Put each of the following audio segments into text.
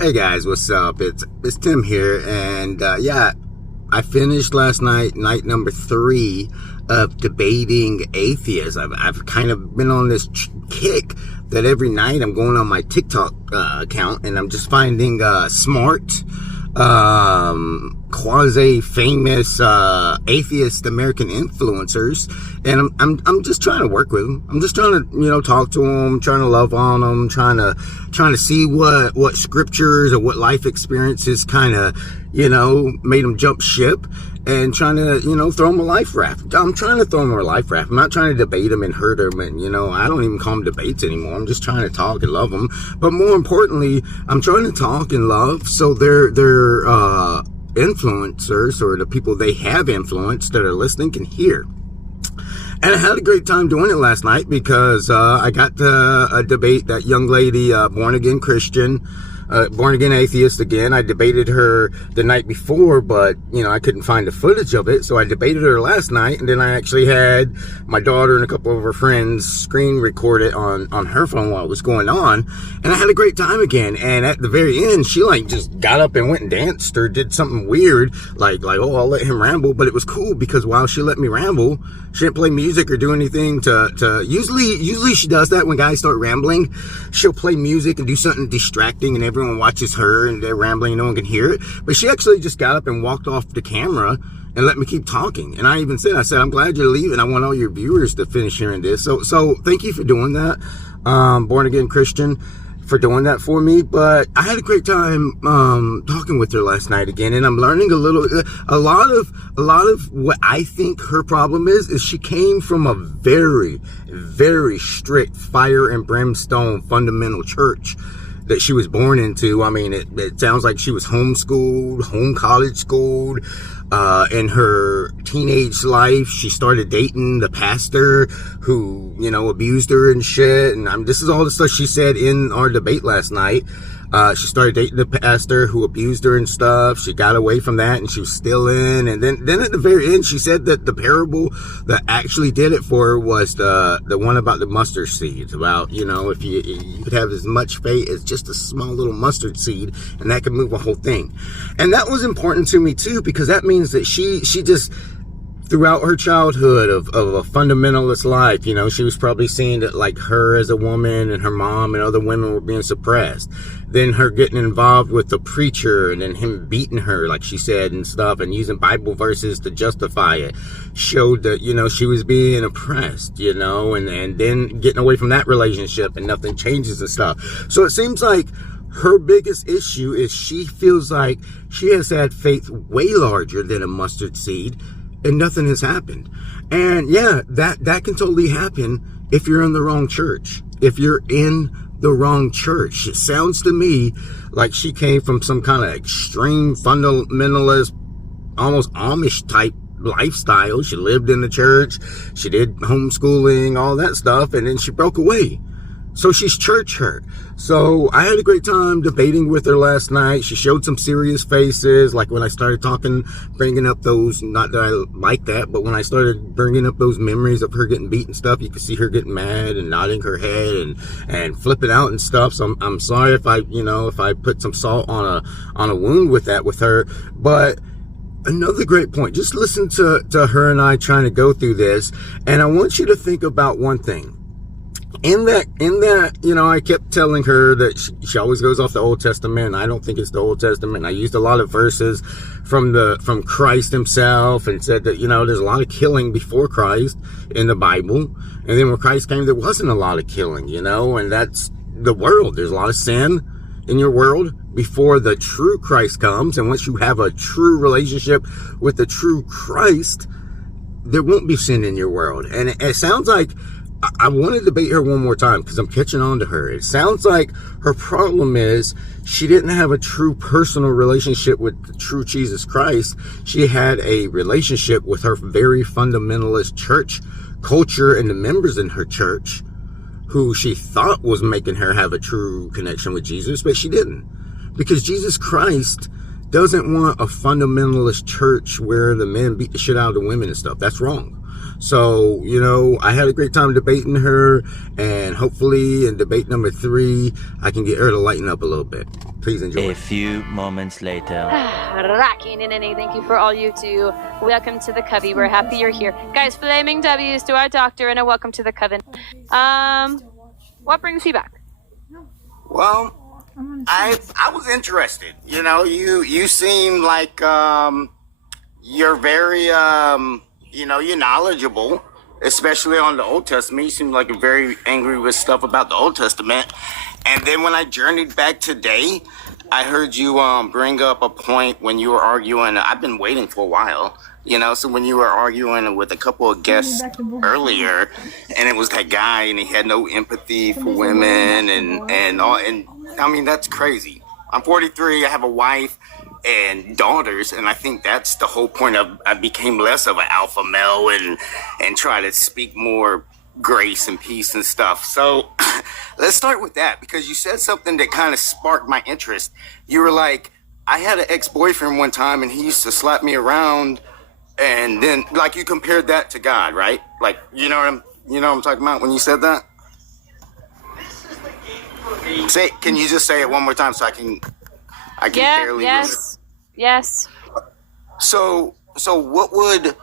Hey guys, what's up? It's Tim here, and yeah, I finished last night, night number 3 of debating atheists. I've kind of been on this kick that every night I'm going on my TikTok account, and I'm just finding smart, quasi-famous atheist American influencers, and I'm just trying to work with them. I'm just trying to talk to them, trying to love on them, trying to see what scriptures or what life experiences kind of made them jump ship, and trying to throw them a life raft. I'm trying to throw them a life raft. I'm not trying to debate them and hurt them, and I don't even call them debates anymore. I'm just trying to talk and love them. But more importantly, I'm trying to talk and love so they're influencers, or the people they have influenced that are listening, can hear. And I had a great time doing it last night because I got to debate that young lady, born-again Christian, born-again atheist again. I debated her the night before, but, I couldn't find the footage of it. So I debated her last night, and then I actually had my daughter and a couple of her friends screen record it on her phone while it was going on. And I had a great time again. And at the very end, she just got up and went and danced or did something weird, like, oh, I'll let him ramble. But it was cool because while she let me ramble, she didn't play music or do anything to usually she does that when guys start rambling. She'll play music and do something distracting, and everyone watches her and they're rambling and no one can hear it. But she actually just got up and walked off the camera and let me keep talking. And I even said, I'm glad you're leaving. I want all your viewers to finish hearing this. So thank you for doing that, Born Again Christian, for doing that for me. But I had a great time talking with her last night again, and I'm learning a lot of what I think her problem is she came from a very, very strict fire and brimstone fundamental church that she was born into. I mean, it sounds like she was homeschooled, home college schooled. In her teenage life, she started dating the pastor who, abused her and shit. And this is all the stuff she said in our debate last night. She started dating the pastor who abused her and stuff. She got away from that, and she was still in. And then at the very end, she said that the parable that actually did it for her was the one about the mustard seeds. About, if you could have as much faith as just a small little mustard seed, and that could move a whole thing. And that was important to me too, because that means that she just, throughout her childhood of a fundamentalist life, she was probably seeing that, like, her as a woman and her mom and other women were being suppressed. Then her getting involved with the preacher, and then him beating her, like she said, and stuff, and using Bible verses to justify it, showed that, she was being oppressed, and then getting away from that relationship, and nothing changes and stuff. So it seems like her biggest issue is she feels like she has had faith way larger than a mustard seed, and nothing has happened. And yeah, that can totally happen if you're in the wrong church. If you're in the wrong church. It sounds to me like she came from some kind of extreme fundamentalist, almost Amish type lifestyle. She lived in the church. She did homeschooling, all that stuff, and then she broke away. So she's church hurt. So I had a great time debating with her last night. She showed some serious faces, like when I started talking, bringing up those, not that I like that, but when I started bringing up those memories of her getting beat and stuff, you could see her getting mad and nodding her head and flipping out and stuff. So I'm sorry if I put some salt on a wound with that with her. But another great point, just listen to her and I trying to go through this. And I want you to think about one thing. In that, I kept telling her that she always goes off the Old Testament, and I don't think it's the Old Testament. I used a lot of verses from Christ himself, and said that, there's a lot of killing before Christ in the Bible. And then when Christ came, there wasn't a lot of killing, and that's the world. There's a lot of sin in your world before the true Christ comes. And once you have a true relationship with the true Christ, there won't be sin in your world. And it sounds like, I want to debate her one more time because I'm catching on to her. It sounds like her problem is she didn't have a true personal relationship with the true Jesus Christ. She had a relationship with her very fundamentalist church culture and the members in her church who she thought was making her have a true connection with Jesus, but she didn't. Because Jesus Christ doesn't want a fundamentalist church where the men beat the shit out of the women and stuff. That's wrong. So, I had a great time debating her, and hopefully in debate number 3, I can get her to lighten up a little bit. Please enjoy. A few moments later. Rocking and thank you for all you do. Welcome to the Covey. We're happy you're here. Guys, flaming W's to our doctor and a welcome to the Coven. What brings you back? Well, I was interested. You know, you seem like you're very you're knowledgeable, especially on the Old Testament. You seem like you're very angry with stuff about the Old Testament. And then when I journeyed back today, I heard you bring up a point when you were arguing. I've been waiting for a while, you know. So when you were arguing with a couple of guests earlier, and it was that guy, and he had no empathy for women, and all. And I mean, that's crazy. I'm 43. I have a wife and daughters, and I think that's the whole point of. I became less of an alpha male and try to speak more grace and peace and stuff. So let's start with that, because you said something that kind of sparked my interest. You were like, I had an ex-boyfriend one time and he used to slap me around, and then like you compared that to God, right? Like, you know what I'm talking about when you said that? Can you just say it one more time so I can barely remember? Yes. So what would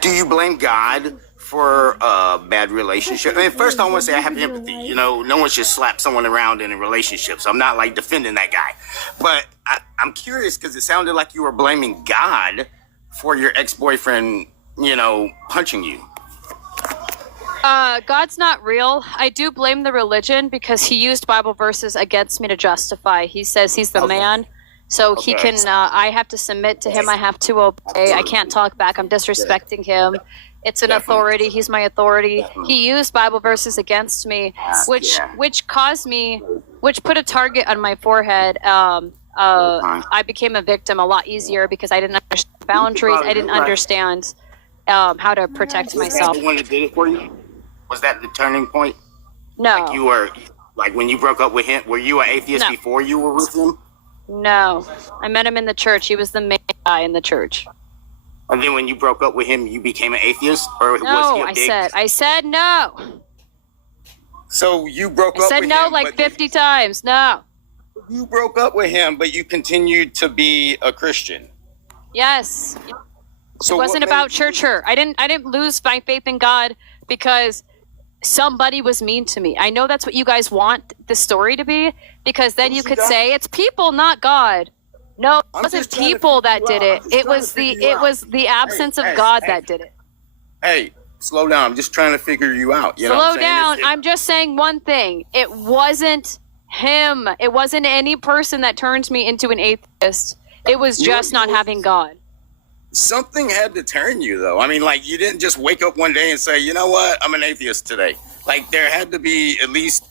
do you blame God for a bad relationship? I mean, first I want to say I have empathy. You know, no one should slap someone around in a relationship, so I'm not like defending that guy. But I'm curious because it sounded like you were blaming God for your ex-boyfriend, you know, punching you. God's not real. I do blame the religion because he used Bible verses against me to justify. He says he's the man. So he can, I have to submit to him. I have to obey. I can't talk back. I'm disrespecting him. It's an authority. He's my authority. He used Bible verses against me, which caused me, which put a target on my forehead. I became a victim a lot easier because I didn't understand boundaries. I didn't understand how to protect myself. Was that the one that did it for you? Was that the turning point? No. Like you were, like when you broke up with him, were you an atheist before you were with him? No, I met him in the church. He was the main guy in the church. And then when you broke up with him, you became an atheist, or no, was he a big... I said no. So you broke up with him. I said no like 50 times. No. You broke up with him, but you continued to be a Christian. Yes. So it wasn't about church hurt. I didn't lose my faith in God because somebody was mean to me. I know that's what you guys want the story to be, because then you could say it's people, not God. No, it wasn't people that did it. It was the absence of God that did it. Hey, slow down. I'm just trying to figure you out. You know what I'm saying? Slow down. I'm just saying one thing. It wasn't him. It wasn't any person that turned me into an atheist. It was just not having God. Something had to turn you, though. I mean, like, you didn't just wake up one day and say, you know what, I'm an atheist today. Like, there had to be at least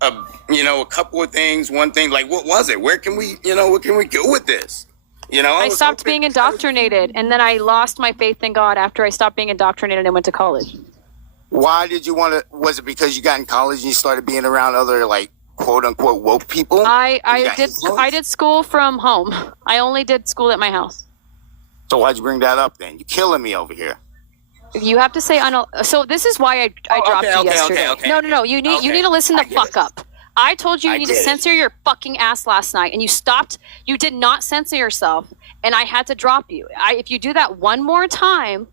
a couple of things, one thing. Like, what was it? What can we go with this? You know, I stopped being indoctrinated, and then I lost my faith in God after I stopped being indoctrinated and went to college. Why did you want to? Was it because you got in college and you started being around other, like, quote unquote woke people? I did school from home. I only did school at my house. So why'd you bring that up then? You're killing me over here. You have to say so this is why I dropped you yesterday. Okay. No. You need to listen the fuck up. I told you need to censor your fucking ass last night, and you stopped. You did not censor yourself, and I had to drop you. If you do that one more time,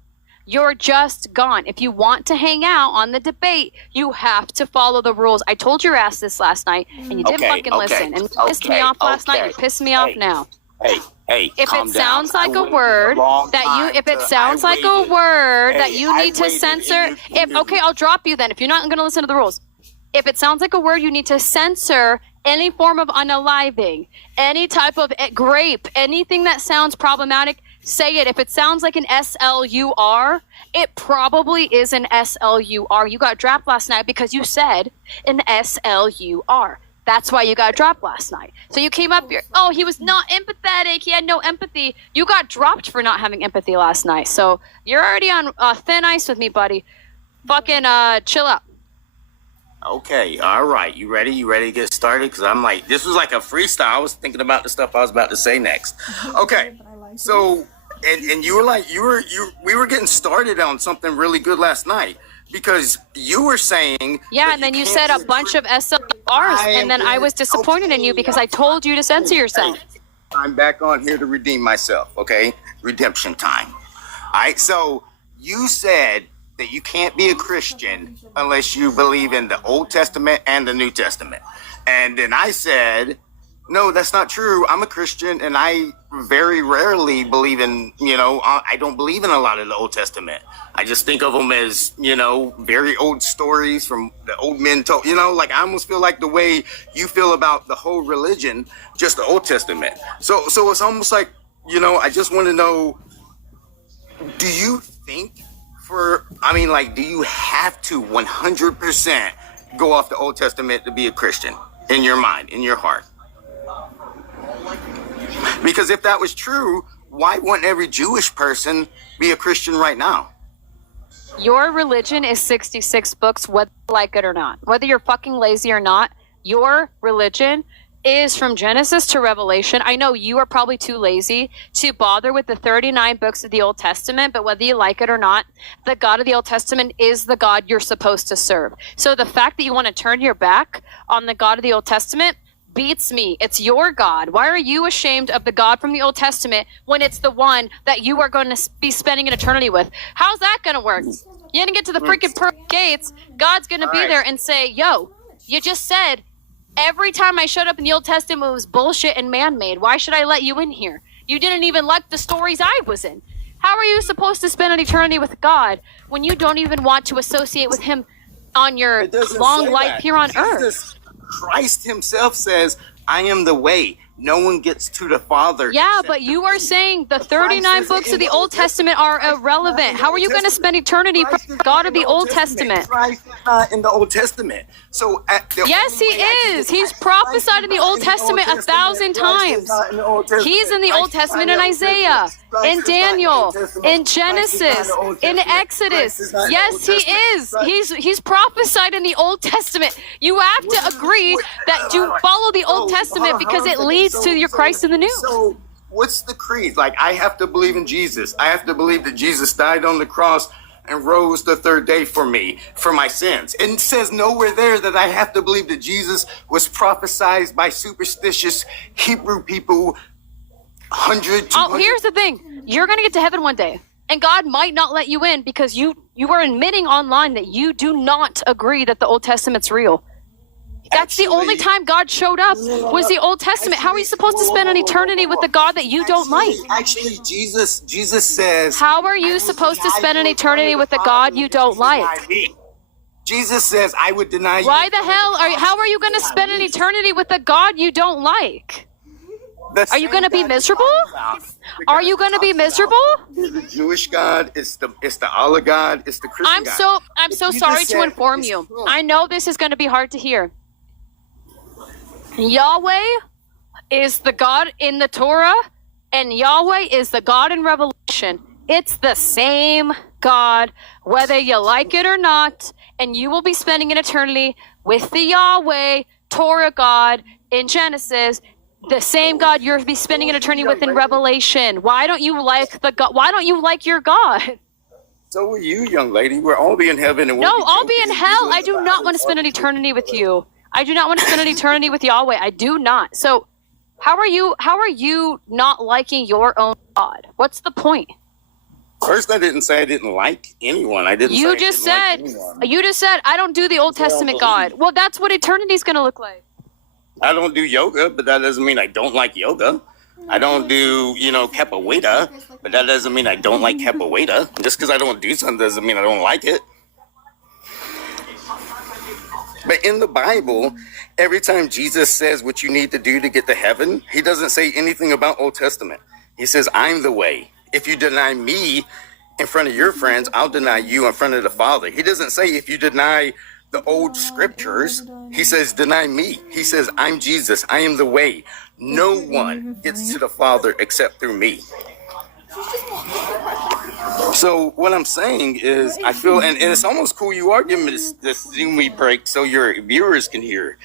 you're just gone. If you want to hang out on the debate, you have to follow the rules. I told your ass this last night, and you didn't fucking listen. And you pissed me off last night. You pissed me off now. Hey, if it sounds like a word that you need to censor, I'll drop you then. If you're not going to listen to the rules, if it sounds like a word, you need to censor any form of unaliving, any type of grape, anything that sounds problematic. Say it. If it sounds like an SLUR, it probably is an SLUR. You got dropped last night because you said an SLUR. That's why you got dropped last night. So you came up here, he was not empathetic. He had no empathy. You got dropped for not having empathy last night. So you're already on thin ice with me, buddy. Fucking chill out. Okay, all right. You ready? You ready to get started? Because I'm like, this was like a freestyle. I was thinking about the stuff I was about to say next. Okay, so, and you were like, we were getting started on something really good last night. Because you were saying... Yeah, and then you said a bunch of SL... ours, and then I was disappointed in you because I told you to censor yourself. I'm back on here to redeem myself, okay? Redemption time. All right, so you said that you can't be a Christian unless you believe in the Old Testament and the New Testament. And then I said, no, that's not true. I'm a Christian, and I very rarely believe in, I don't believe in a lot of the Old Testament. I just think of them as, very old stories from the old men told, like I almost feel like the way you feel about the whole religion, just the Old Testament. So it's almost like, I just want to know, do you think do you have to 100% go off the Old Testament to be a Christian in your mind, in your heart? Because if that was true, why wouldn't every Jewish person be a Christian right now? Your religion is 66 books, whether you like it or not. Whether you're fucking lazy or not, your religion is from Genesis to Revelation. I know you are probably too lazy to bother with the 39 books of the Old Testament, but whether you like it or not, the God of the Old Testament is the God you're supposed to serve. So the fact that you want to turn your back on the God of the Old Testament beats me. It's your God. Why are you ashamed of the God from the Old Testament when it's the one that you are going to be spending an eternity with? How's that going to work? You're going to get to the freaking pearly gates. God's going to be there and say, yo, you just said every time I showed up in the Old Testament it was bullshit and man-made. Why should I let you in here? You didn't even like the stories I was in. How are you supposed to spend an eternity with God when you don't even want to associate with him on your long life here on earth? Christ himself says, I am the way. No one gets to the Father. Yeah, but you are saying the 39 books of the Old Testament are irrelevant. How are you going to spend eternity from the God of the Old Testament? Christ is not in the Old Testament. So yes, he is. He's prophesied in the Old Testament 1,000 times. He's in the Old Testament in Isaiah, in Daniel, in Genesis, in Exodus. Yes, he is. He's prophesied in the Old Testament. You have to agree that you follow the Old Testament because it leads to your Christ in the New. So what's the creed? Like, I have to believe in Jesus. I have to believe that Jesus died on the cross and rose the third day for me, for my sins. And it says nowhere there that I have to believe that Jesus was prophesied by superstitious Hebrew people 100, 200. Oh, here's the thing. You're going to get to heaven one day. And God might not let you in because you are admitting online that you do not agree that the Old Testament's real. That's the only time God showed up was the Old Testament. How are you supposed to spend an eternity with the God that you don't like? Actually, Jesus says... How are you supposed to spend an eternity with the God you don't like? Jesus says, I would deny you. Why the hell? How are you going to spend an eternity with the God you don't like? Are you going to be miserable? Are you going to be miserable? The Jewish God, it's the Allah God, it's the Christian God. I'm so sorry to inform you. I know this is going to be hard to hear. Yahweh is the God in the Torah, and Yahweh is the God in Revelation. It's the same God, whether you like it or not, and you will be spending an eternity with the Yahweh, Torah God in Genesis, the same God you'll be spending an eternity with in Revelation. Why don't you like the God? Why don't you like your God? So will you, young lady. We'll all be in heaven. And no, I'll be in hell. I do not want to spend an eternity with you. I do not want to spend an eternity with Yahweh. I do not. So how are you not liking your own God? What's the point? First, I didn't say I didn't like anyone. I didn't. You just said I don't do the Old Testament God. Well, that's what eternity's going to look like. I don't do yoga, but that doesn't mean I don't like yoga. I don't do, capoeira, but that doesn't mean I don't like capoeira. Just because I don't do something doesn't mean I don't like it. But in the Bible, every time Jesus says what you need to do to get to heaven, he doesn't say anything about Old Testament. He says, I'm the way. If you deny me in front of your friends, I'll deny you in front of the Father. He doesn't say if you deny the old scriptures, he says, deny me. He says, I'm Jesus. I am the way. No one gets to the Father except through me. So what I'm saying is, I feel, and it's almost cool you are giving me this Zoom break so your viewers can hear.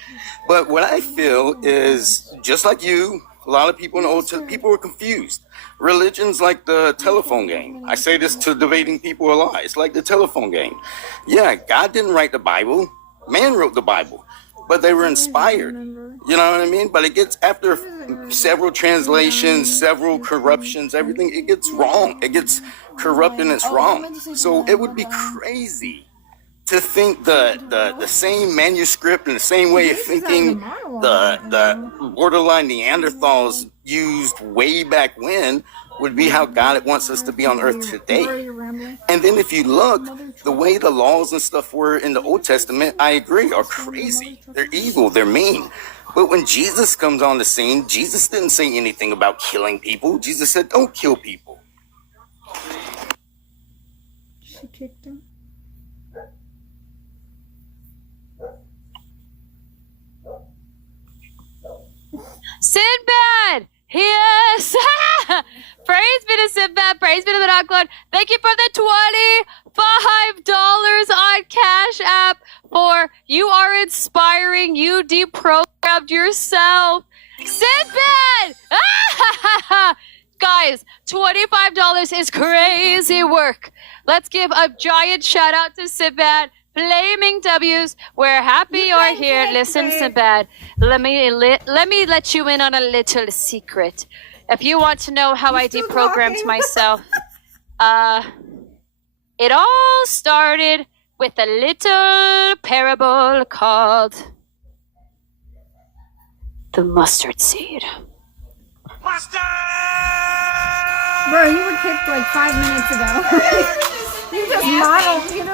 But what I feel is, just like you, a lot of people in the Old Testament, people were confused. Religion's like the telephone game. I say this to debating people a lot. It's like the telephone game. Yeah, God didn't write the Bible. Man wrote the Bible. but they were inspired. You know what I mean? But it gets, after several translations, several corruptions, everything, it gets wrong. It gets corrupt and it's wrong. So it would be crazy to think the same manuscript and the same way of thinking the borderline Neanderthals used way back when would be how God wants us to be on earth today. And then if you look, the way the laws and stuff were in the Old Testament, I agree, are crazy. They're evil, they're mean. But when Jesus comes on the scene, Jesus didn't say anything about killing people. Jesus said, don't kill people. She kicked him. Sinbad! Yes! Praise be to Sinbad. Praise be to the Dark Lord. Thank you for the $25 on Cash App for you are inspiring. You deprogrammed yourself. Sinbad! Guys, $25 is crazy work. Let's give a giant shout out to Sinbad. Flaming W's. We're happy you're here. Listen, Sinbad. Let me let you in on a little secret. If you want to know how I deprogrammed myself, it all started with a little parable called the mustard seed. Bro, you were kicked like 5 minutes ago. You just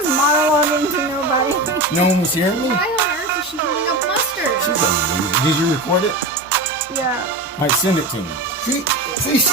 monologuing to nobody. No one was hearing me? Why on earth is she holding up mustard? Did you record it? Yeah. All right, send it to me. See, she's